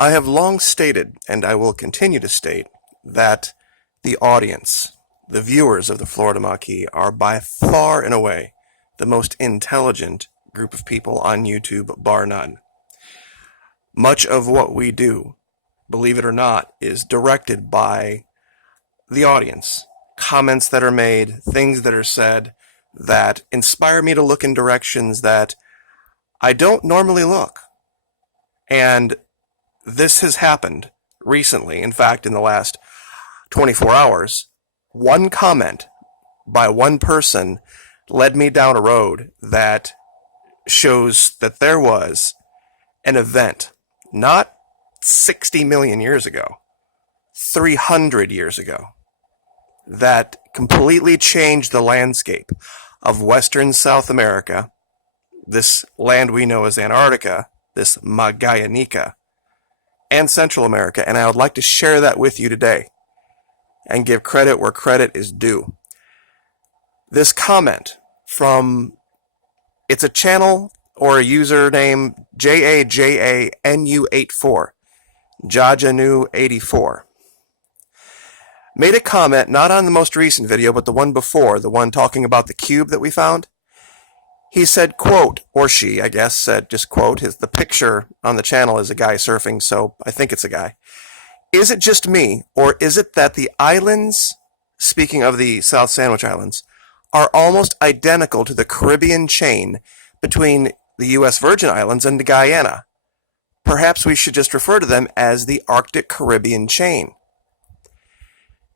I have long stated, and I will continue to state, that the audience, the viewers of the Florida Maquis, are by far and away the most intelligent group of people on YouTube, bar none. Much of what we do, believe it or not, is directed by the audience. Comments that are made, things that are said that inspire me to look in directions that I don't normally look. And this has happened recently. In fact, in the last 24 hours, one comment by one person led me down a road that shows that there was an event, not 60 million years ago, 300 years ago, that completely changed the landscape of Western South America, this land we know as Antarctica, this Magallanica, and Central America, and I would like to share that with you today and give credit where credit is due. This comment from, it's a channel or a username, JAJANU84, Jajanu84, made a comment not on the most recent video, but the one before, the one talking about the cube that we found. He said, quote, or she, I guess, said just quote, the picture on the channel is a guy surfing, so I think it's a guy. Is it just me, or is it that the islands, speaking of the South Sandwich Islands, are almost identical to the Caribbean chain between the U.S. Virgin Islands and Guyana? Perhaps we should just refer to them as the Arctic Caribbean chain.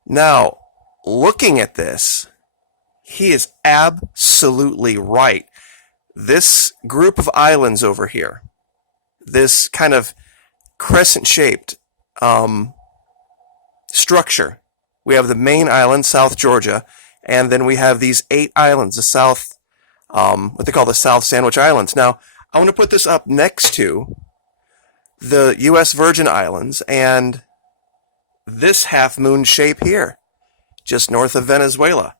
Now, looking at this, he is absolutely right. This group of islands over here, this kind of crescent-shaped structure. We have the main island, South Georgia, and then we have these 8 islands, the South, what they call the South Sandwich Islands. Now, I want to put this up next to the U.S. Virgin Islands and this half-moon shape here, just north of Venezuela.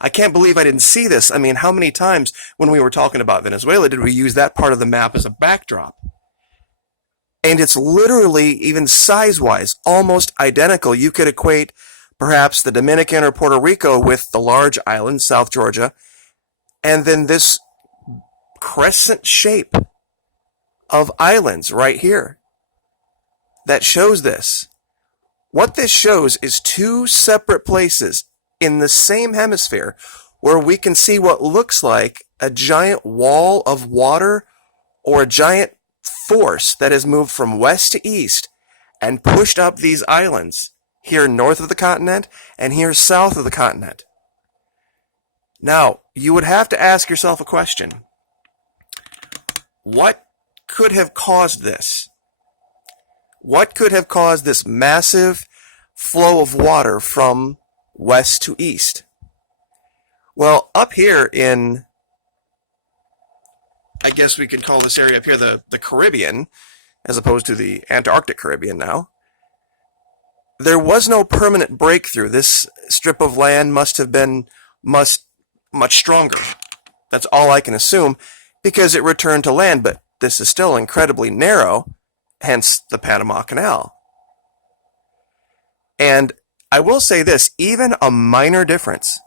I can't believe I didn't see this. I mean, how many times when we were talking about Venezuela did we use that part of the map as a backdrop? And it's literally, even size-wise, almost identical. You could equate perhaps the Dominican or Puerto Rico with the large island, South Georgia, and then this crescent shape of islands right here that shows this. What this shows is 2 separate places in the same hemisphere where we can see what looks like a giant wall of water or a giant force that has moved from west to east and pushed up these islands here north of the continent and here south of the continent. Now, you would have to ask yourself a question. What could have caused this? What could have caused this massive flow of water from west to east? Well, up here in, I guess we could call this area up here the Caribbean, as opposed to the Antarctic Caribbean now, there was no permanent breakthrough. This strip of land must have been much stronger. That's all I can assume, because it returned to land, but this is still incredibly narrow, hence the Panama Canal. And I will say this, even a minor difference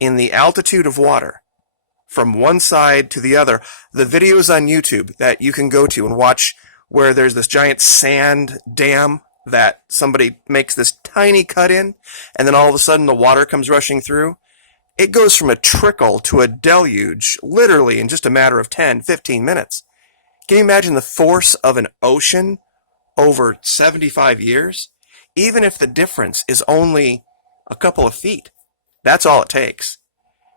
in the altitude of water from one side to the other, the videos on YouTube that you can go to and watch where there's this giant sand dam that somebody makes this tiny cut in, and then all of a sudden the water comes rushing through, it goes from a trickle to a deluge literally in just a matter of 10, 15 minutes. Can you imagine the force of an ocean over 75 years? Even if the difference is only a couple of feet, that's all it takes.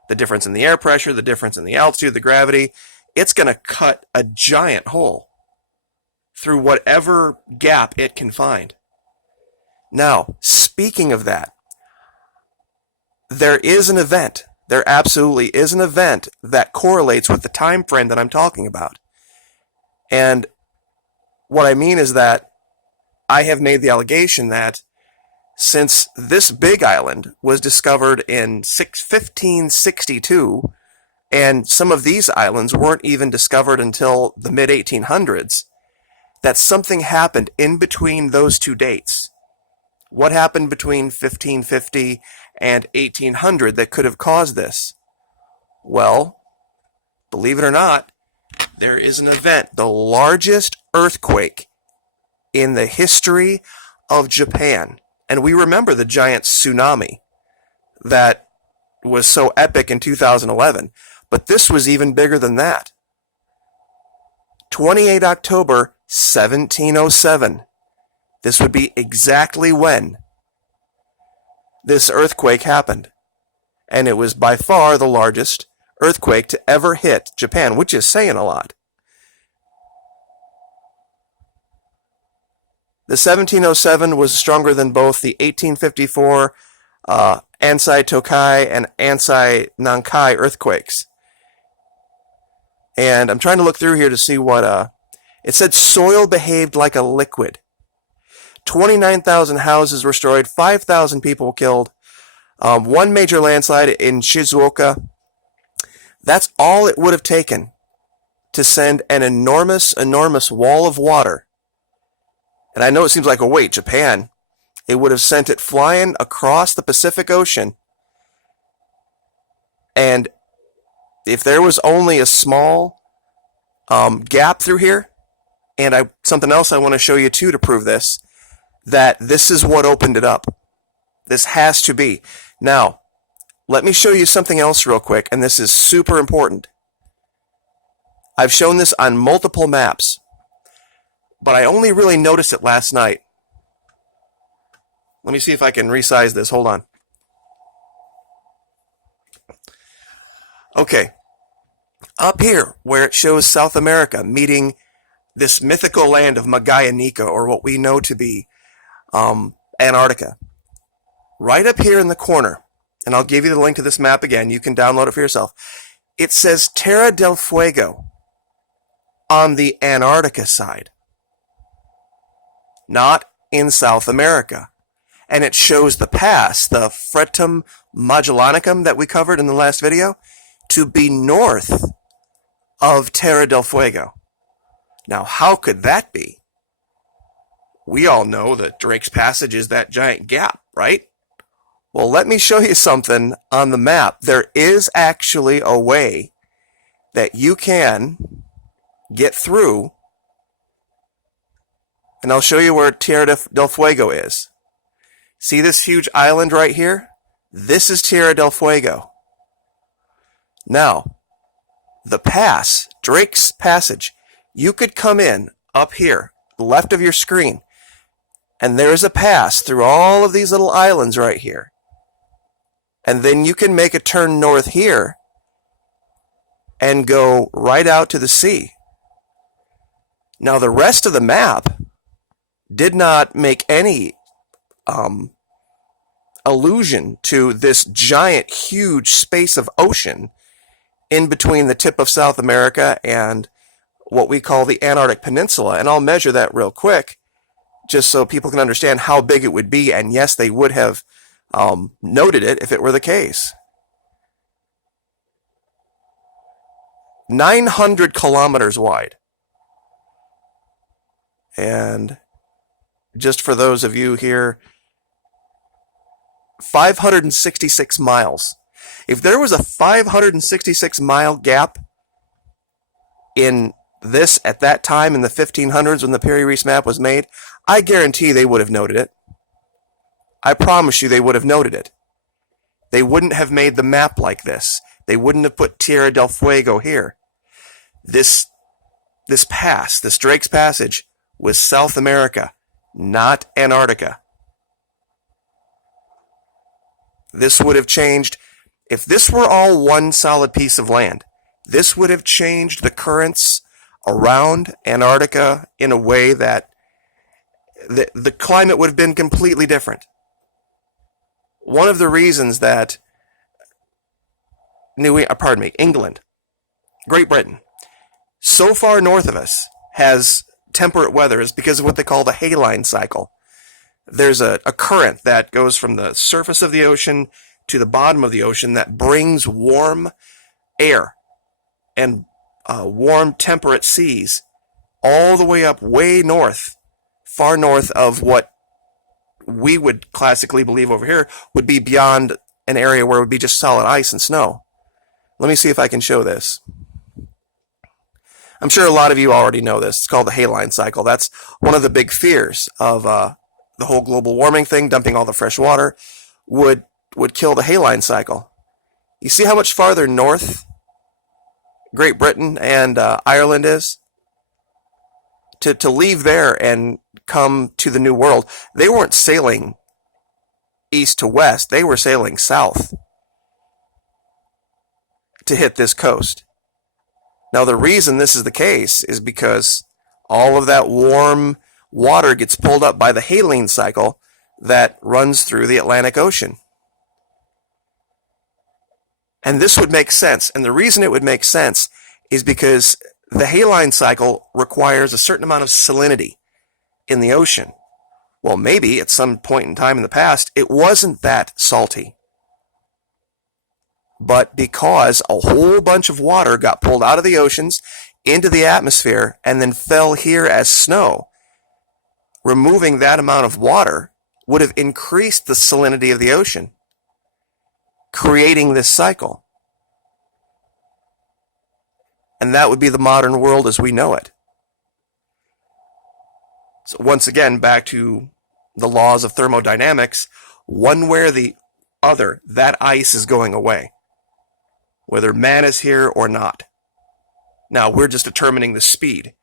The difference in the air pressure, the difference in the altitude, the gravity, it's going to cut a giant hole through whatever gap it can find. Now, speaking of that, there is an event. There absolutely is an event that correlates with the time frame that I'm talking about. And what I mean is that I have made the allegation that since this big island was discovered in 1562, and some of these islands weren't even discovered until the mid-1800s, that something happened in between those two dates. What happened between 1550 and 1800 that could have caused this? Well, believe it or not, there is an event, the largest earthquake in the history of Japan. And we remember the giant tsunami that was so epic in 2011. But this was even bigger than that. 28 October 1707. This would be exactly when this earthquake happened. And it was by far the largest earthquake to ever hit Japan, which is saying a lot. The 1707 was stronger than both the 1854 Ansai Tokai and Ansai Nankai earthquakes. And I'm trying to look through here to see what it said. Soil behaved like a liquid. 29,000 houses were destroyed, 5,000 people killed, one major landslide in Shizuoka. That's all it would have taken to send an enormous wall of water. And I know it seems like, oh wait, Japan. It would have sent it flying across the Pacific Ocean. And if there was only a small gap through here, and something else I want to show you too to prove this, that this is what opened it up. This has to be. Now, let me show you something else real quick, and this is super important. I've shown this on multiple maps, but I only really noticed it last night. Let me see if I can resize this. Hold on. Okay. Up here, where it shows South America meeting this mythical land of Magallanica, or what we know to be Antarctica. Right up here in the corner, and I'll give you the link to this map again. You can download it for yourself. It says Terra del Fuego on the Antarctica side, not in South America. And it shows the pass, the Fretum Magellanicum that we covered in the last video, to be north of Terra del Fuego. Now, how could that be? We all know that Drake's Passage is that giant gap, right? Well, let me show you something on the map. There is actually a way that you can get through, and I'll show you where Tierra del Fuego is. See this huge island right here? This is Tierra del Fuego. Now, the pass, Drake's Passage, you could come in up here, left of your screen, and there's a pass through all of these little islands right here. And then you can make a turn north here and go right out to the sea. Now, the rest of the map did not make any allusion to this giant, huge space of ocean in between the tip of South America and what we call the Antarctic Peninsula. And I'll measure that real quick just so people can understand how big it would be. And yes, they would have noted it if it were the case. 900 kilometers wide. And just for those of you here, 566 miles. If there was a 566 mile gap in this at that time in the 1500s when the Piri Reis map was made, I guarantee they would have noted it. I promise you they would have noted it. They wouldn't have made the map like this. They wouldn't have put Tierra del Fuego here. This pass, this Drake's Passage, was South America, not Antarctica. This would have changed, if this were all one solid piece of land, this would have changed the currents around Antarctica in a way that the climate would have been completely different. One of the reasons that England, Great Britain, so far north of us has temperate weather is because of what they call the haline cycle. There's a current that goes from the surface of the ocean to the bottom of the ocean that brings warm air and warm temperate seas all the way up way north, far north of what we would classically believe over here would be beyond an area where it would be just solid ice and snow. Let me see if I can show this. I'm sure a lot of you already know this. It's called the haline cycle. That's one of the big fears of the whole global warming thing, dumping all the fresh water, would kill the haline cycle. You see how much farther north Great Britain and Ireland is? To leave there and come to the New World, they weren't sailing east to west. They were sailing south to hit this coast. Now, the reason this is the case is because all of that warm water gets pulled up by the haline cycle that runs through the Atlantic Ocean. And this would make sense. And the reason it would make sense is because the haline cycle requires a certain amount of salinity in the ocean. Well, maybe at some point in time in the past, it wasn't that salty. But because a whole bunch of water got pulled out of the oceans into the atmosphere and then fell here as snow, removing that amount of water would have increased the salinity of the ocean, creating this cycle. And that would be the modern world as we know it. So once again, back to the laws of thermodynamics, one way or the other, that ice is going away, whether man is here or not. Now, we're just determining the speed.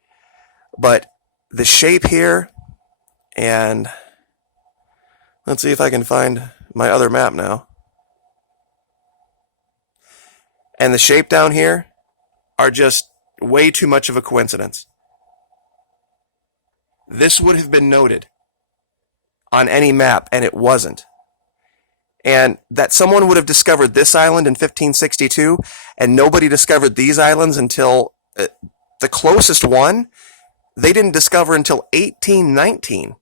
But the shape here, and let's see if I can find my other map now. And the shape down here are just way too much of a coincidence. This would have been noted on any map, and it wasn't. And that someone would have discovered this island in 1562, and nobody discovered these islands until the closest one, they didn't discover until 1819.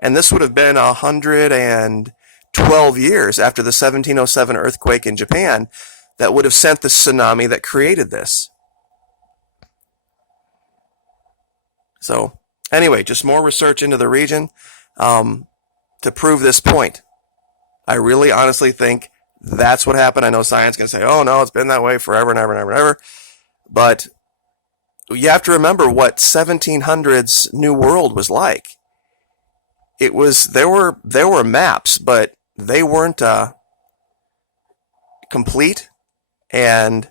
And this would have been 112 years after the 1707 earthquake in Japan that would have sent the tsunami that created this. So, anyway, just more research into the region to prove this point. I really honestly think that's what happened. I know science can say, oh no, it's been that way forever and ever and ever and ever. But you have to remember what 1700s New World was like. It was, there were maps, but they weren't complete. And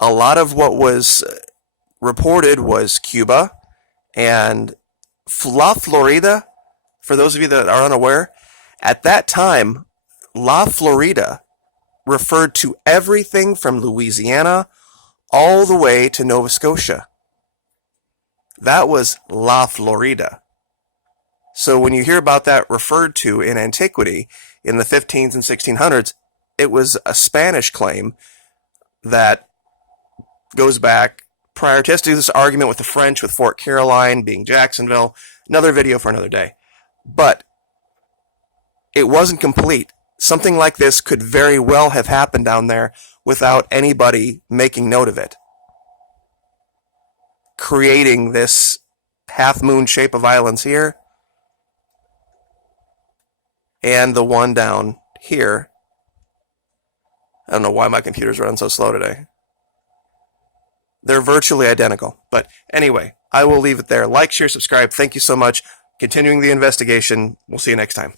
a lot of what was reported was Cuba and La Florida. For those of you that are unaware, at that time, La Florida referred to everything from Louisiana all the way to Nova Scotia. That was La Florida. So when you hear about that referred to in antiquity, in the 1500s and 1600s, it was a Spanish claim that goes back prior to us. Do this argument with the French, with Fort Caroline being Jacksonville. Another video for another day. But it wasn't complete. Something like this could very well have happened down there without anybody making note of it, creating this half-moon shape of islands here and the one down here. I don't know why my computer's running so slow today. They're virtually identical. But anyway, I will leave it there. Like, share, subscribe. Thank you so much. Continuing the investigation. We'll see you next time.